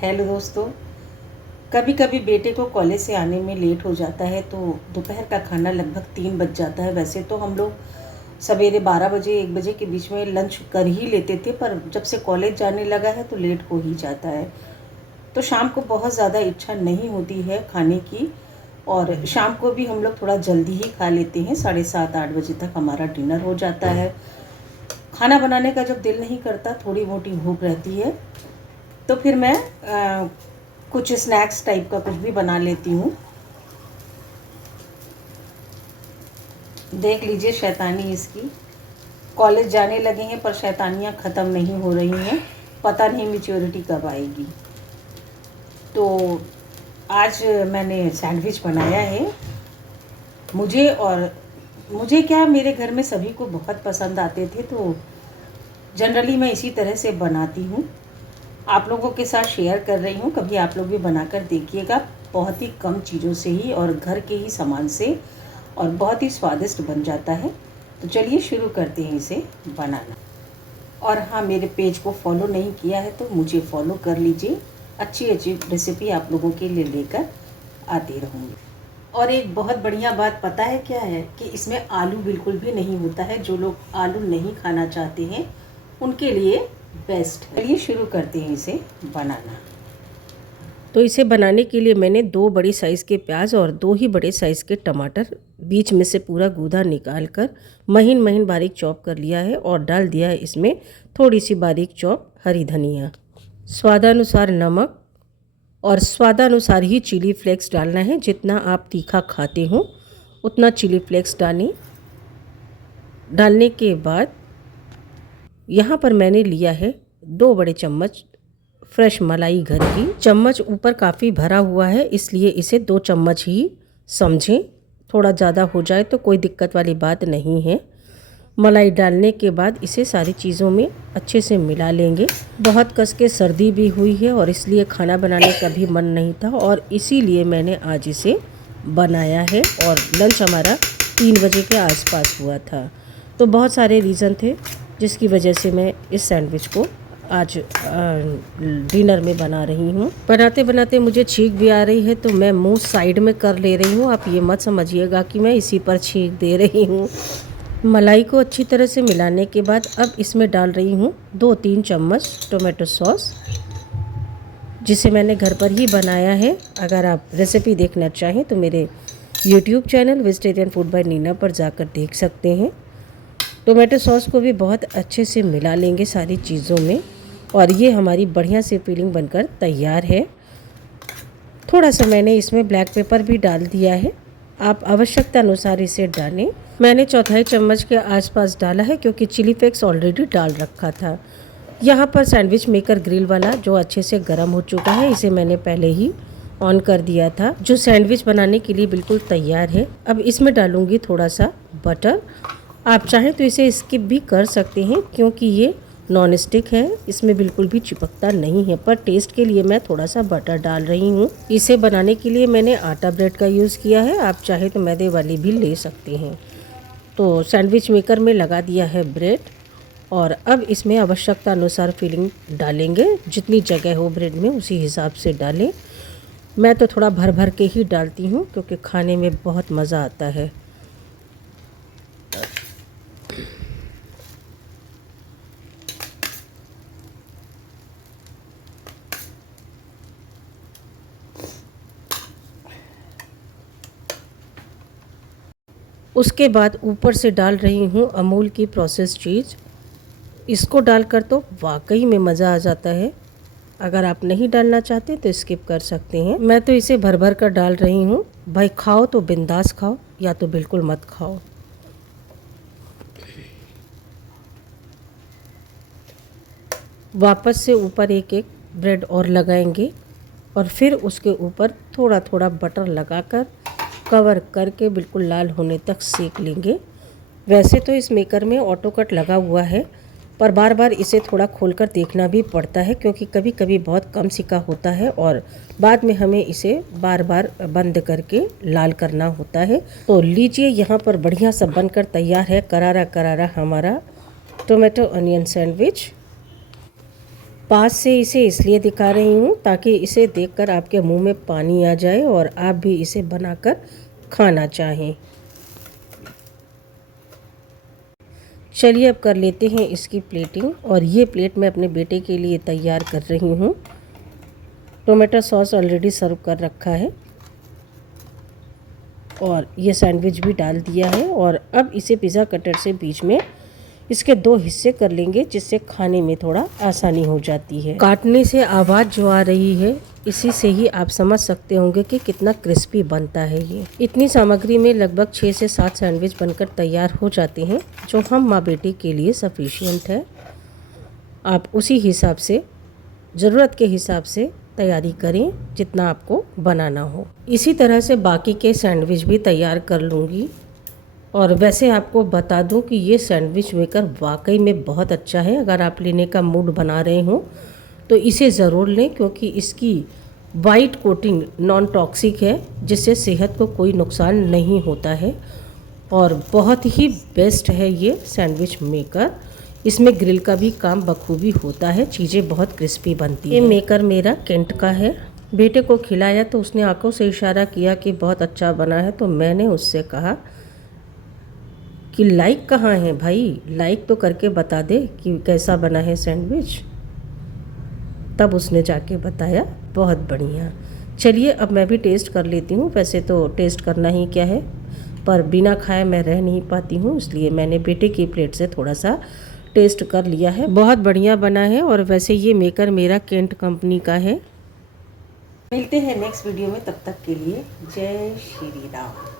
Hello दोस्तों। कभी कभी बेटे को कॉलेज से आने में लेट हो जाता है तो दोपहर का खाना लगभग 3 बज जाता है। वैसे तो हम लोग सवेरे 12 बजे 1 बजे के बीच में लंच कर ही लेते थे, पर जब से कॉलेज जाने लगा है तो लेट हो ही जाता है। तो शाम को बहुत ज़्यादा इच्छा नहीं होती है खाने की, और शाम को भी हम लोग थोड़ा जल्दी ही खा लेते हैं। 7:30-8 बजे तक हमारा डिनर हो जाता है। खाना बनाने का जब दिल नहीं करता, थोड़ी मोटी भूख रहती है, तो फिर मैं कुछ स्नैक्स टाइप का कुछ भी बना लेती हूँ। देख लीजिए शैतानी इसकी, कॉलेज जाने लगे हैं पर शैतानियाँ ख़त्म नहीं हो रही हैं। पता नहीं मैच्योरिटी कब आएगी। तो आज मैंने सैंडविच बनाया है। मुझे क्या, मेरे घर में सभी को बहुत पसंद आते थे, तो जनरली मैं इसी तरह से बनाती हूँ। आप लोगों के साथ शेयर कर रही हूँ, कभी आप लोग भी बनाकर देखिएगा। बहुत ही कम चीज़ों से ही और घर के ही सामान से, और बहुत ही स्वादिष्ट बन जाता है। तो चलिए शुरू करते हैं इसे बनाना। और हाँ, मेरे पेज को फॉलो नहीं किया है तो मुझे फॉलो कर लीजिए। अच्छी अच्छी रेसिपी आप लोगों के लिए लेकर आती रहूँगी। और एक बहुत बढ़िया बात पता है क्या है, कि इसमें आलू बिल्कुल भी नहीं होता है। जो लोग आलू नहीं खाना चाहते हैं उनके लिए बेस्ट है। चलिए शुरू करते हैं इसे बनाना। तो इसे बनाने के लिए मैंने 2 बड़ी साइज़ के प्याज और 2 ही बड़े साइज़ के टमाटर बीच में से पूरा गूदा निकाल कर महीन महीन बारीक चॉप कर लिया है, और डाल दिया है इसमें थोड़ी सी बारीक चॉप हरी धनिया, स्वादानुसार नमक, और स्वादानुसार ही चिली फ्लेक्स डालना है। जितना आप तीखा खाते हो उतना चिली फ्लेक्स डालें। डालने के बाद यहाँ पर मैंने लिया है 2 बड़े चम्मच फ्रेश मलाई घर की। चम्मच ऊपर काफ़ी भरा हुआ है, इसलिए इसे 2 चम्मच ही समझें। थोड़ा ज़्यादा हो जाए तो कोई दिक्कत वाली बात नहीं है। मलाई डालने के बाद इसे सारी चीज़ों में अच्छे से मिला लेंगे। बहुत कस के सर्दी भी हुई है और इसलिए खाना बनाने का भी मन नहीं था, और इसीलिए मैंने आज इसे बनाया है। और लंच हमारा 3 बजे के आसपास हुआ था, तो बहुत सारे रीज़न थे जिसकी वजह से मैं इस सैंडविच को आज डिनर में बना रही हूँ। बनाते बनाते मुझे छींक भी आ रही है, तो मैं मुंह साइड में कर ले रही हूँ। आप ये मत समझिएगा कि मैं इसी पर छींक दे रही हूँ। मलाई को अच्छी तरह से मिलाने के बाद अब इसमें डाल रही हूँ 2-3 चम्मच टोमेटो सॉस, जिसे मैंने घर पर ही बनाया है। अगर आप रेसिपी देखना चाहें तो मेरे YouTube channel vegetarian food by Neena पर जाकर देख सकते हैं। टोमेटो सॉस को भी बहुत अच्छे से मिला लेंगे सारी चीज़ों में, और ये हमारी बढ़िया से फिलिंग बनकर तैयार है। थोड़ा सा मैंने इसमें ब्लैक पेपर भी डाल दिया है, आप आवश्यकता अनुसार इसे डालें। मैंने 1/4 चम्मच के आसपास डाला है, क्योंकि चिली फ्लेक्स ऑलरेडी डाल रखा था। यहाँ पर सैंडविच मेकर ग्रिल वाला जो अच्छे से गर्म हो चुका है, इसे मैंने पहले ही ऑन कर दिया था, जो सैंडविच बनाने के लिए बिल्कुल तैयार है। अब इसमें डालूंगी थोड़ा सा बटर। आप चाहें तो इसे स्किप भी कर सकते हैं, क्योंकि ये नॉन स्टिक है, इसमें बिल्कुल भी चिपकता नहीं है। पर टेस्ट के लिए मैं थोड़ा सा बटर डाल रही हूँ। इसे बनाने के लिए मैंने आटा ब्रेड का यूज़ किया है, आप चाहे तो मैदे वाली भी ले सकते हैं। तो सैंडविच मेकर में लगा दिया है ब्रेड, और अब इसमें आवश्यकता अनुसार फिलिंग डालेंगे। जितनी जगह हो ब्रेड में उसी हिसाब से डालें। मैं तो थोड़ा भर भर के ही डालती हूँ, क्योंकि खाने में बहुत मज़ा आता है। उसके बाद ऊपर से डाल रही हूँ अमूल की प्रोसेस चीज़। इसको डालकर तो वाकई में मज़ा आ जाता है। अगर आप नहीं डालना चाहते तो स्किप कर सकते हैं। मैं तो इसे भर भर कर डाल रही हूँ। भाई खाओ तो बिंदास खाओ, या तो बिल्कुल मत खाओ। वापस से ऊपर एक एक ब्रेड और लगाएंगे, और फिर उसके ऊपर थोड़ा थोड़ा बटर लगाकर कवर करके बिल्कुल लाल होने तक सेक लेंगे। वैसे तो इस मेकर में ऑटो कट लगा हुआ है, पर बार बार इसे थोड़ा खोलकर देखना भी पड़ता है, क्योंकि कभी कभी बहुत कम सिका होता है और बाद में हमें इसे बार बार बंद करके लाल करना होता है। तो लीजिए, यहाँ पर बढ़िया सा बनकर तैयार है करारा करारा हमारा टोमेटो अनियन सैंडविच। पास से इसे इसलिए दिखा रही हूँ ताकि इसे देखकर आपके मुंह में पानी आ जाए और आप भी इसे बनाकर खाना चाहें। चलिए अब कर लेते हैं इसकी प्लेटिंग। और ये प्लेट मैं अपने बेटे के लिए तैयार कर रही हूँ। टोमेटो सॉस ऑलरेडी सर्व कर रखा है और ये सैंडविच भी डाल दिया है। और अब इसे पिज़्ज़ा कटर से बीच में इसके 2 हिस्से कर लेंगे, जिससे खाने में थोड़ा आसानी हो जाती है। काटने से आवाज़ जो आ रही है, इसी से ही आप समझ सकते होंगे कि कितना क्रिस्पी बनता है ये। इतनी सामग्री में लगभग 6 से 7 सैंडविच बनकर तैयार हो जाते हैं, जो हम माँ बेटे के लिए सफिशिएंट है। आप उसी हिसाब से, ज़रूरत के हिसाब से तैयारी करें जितना आपको बनाना हो। इसी तरह से बाकी के सैंडविच भी तैयार कर लूँगी। और वैसे आपको बता दूं कि ये सैंडविच मेकर वाकई में बहुत अच्छा है। अगर आप लेने का मूड बना रहे हो तो इसे ज़रूर लें, क्योंकि इसकी वाइट कोटिंग नॉन टॉक्सिक है, जिससे सेहत को कोई नुकसान नहीं होता है। और बहुत ही बेस्ट है ये सैंडविच मेकर। इसमें ग्रिल का भी काम बखूबी होता है, चीज़ें बहुत क्रिस्पी बनती है। ये मेकर मेरा केंट का है। बेटे को खिलाया तो उसने आंखों से इशारा किया कि बहुत अच्छा बना है। तो मैंने उससे कहा कि लाइक कहाँ है भाई, लाइक तो करके बता दे कि कैसा बना है सैंडविच। तब उसने जाके बताया बहुत बढ़िया। चलिए अब मैं भी टेस्ट कर लेती हूँ। वैसे तो टेस्ट करना ही क्या है, पर बिना खाए मैं रह नहीं पाती हूँ, इसलिए मैंने बेटे की प्लेट से थोड़ा सा टेस्ट कर लिया है। बहुत बढ़िया बना है। और वैसे ये मेकर मेरा केंट कंपनी का है। मिलते हैं नेक्स्ट वीडियो में, तब तक के लिए जय श्री राम।